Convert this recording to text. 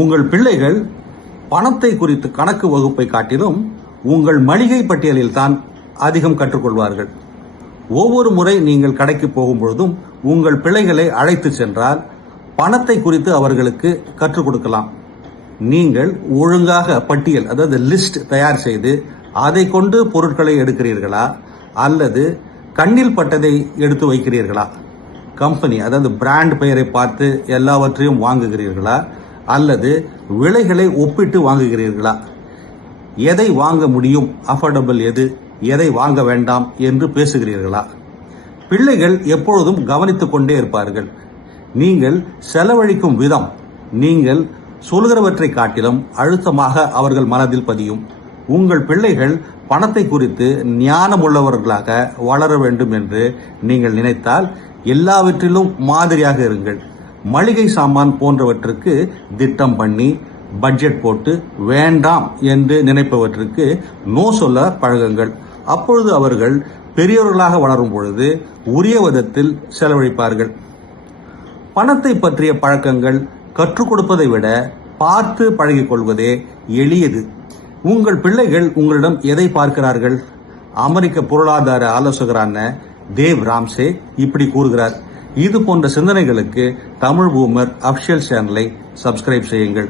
உங்கள் பிள்ளைகள் பணத்தை குறித்து கணக்கு வகுப்பை காட்டிலும் உங்கள் மளிகை பட்டியலில் தான் அதிகம் கற்றுக்கொள்வார்கள். ஒவ்வொரு முறை நீங்கள் கடைக்கு போகும்பொழுதும் உங்கள் பிள்ளைகளை அழைத்து சென்றால் பணத்தை குறித்து அவர்களுக்கு கற்றுக் கொடுக்கலாம். நீங்கள் ஒழுங்காக பட்டியல், அதாவது லிஸ்ட் தயார் செய்து அதை கொண்டு பொருட்களை எடுக்கிறீர்களா, அல்லது கண்ணில் பட்டதை எடுத்து வைக்கிறீர்களா? கம்பெனி, அதாவது பிராண்ட் பெயரை பார்த்து எல்லாவற்றையும் வாங்குகிறீர்களா, அல்லது விலைகளை ஒப்பிட்டு வாங்குகிறீர்களா? எதை வாங்க முடியும், அஃபோர்டபிள் எது, எதை வாங்க வேண்டாம் என்று பேசுகிறீர்களா? பிள்ளைகள் எப்பொழுதும் கவனித்துக் கொண்டே இருப்பார்கள். நீங்கள் செலவழிக்கும் விதம் நீங்கள் சொல்கிறவற்றை காட்டிலும் அழுத்தமாக அவர்கள் மனதில் பதியும். உங்கள் பிள்ளைகள் பணத்தை குறித்து ஞானமுள்ளவர்களாக வளர வேண்டும் என்று நீங்கள் நினைத்தால் எல்லாவற்றிலும் மாதிரியாக இருங்கள். மளிகை சாமான் போன்றவற்றுக்கு திட்டம் பண்ணி பட்ஜெட் போட்டு வேண்டாம் என்று நினைப்பவற்றுக்கு நோ சொல்ல பழகுங்கள். அப்பொழுது அவர்கள் பெரியவர்களாக வளரும் பொழுது உரிய விதத்தில் செலவழிப்பார்கள். பணத்தை பற்றிய பழக்கங்கள் கற்றுக் கொடுப்பதை விட பார்த்து பழகிக் கொள்வதே எளியது. உங்கள் பிள்ளைகள் உங்களிடம் எதை பார்க்கிறார்கள்? அமெரிக்க பொருளாதார ஆலோசகரான தேவ் ராம்சே இப்படி கூறுகிறார். இது போன்ற சிந்தனைகளுக்கு தமிழ் பூமர் அஃபிஷியல் சேனலை சப்ஸ்கிரைப் செய்யுங்கள்.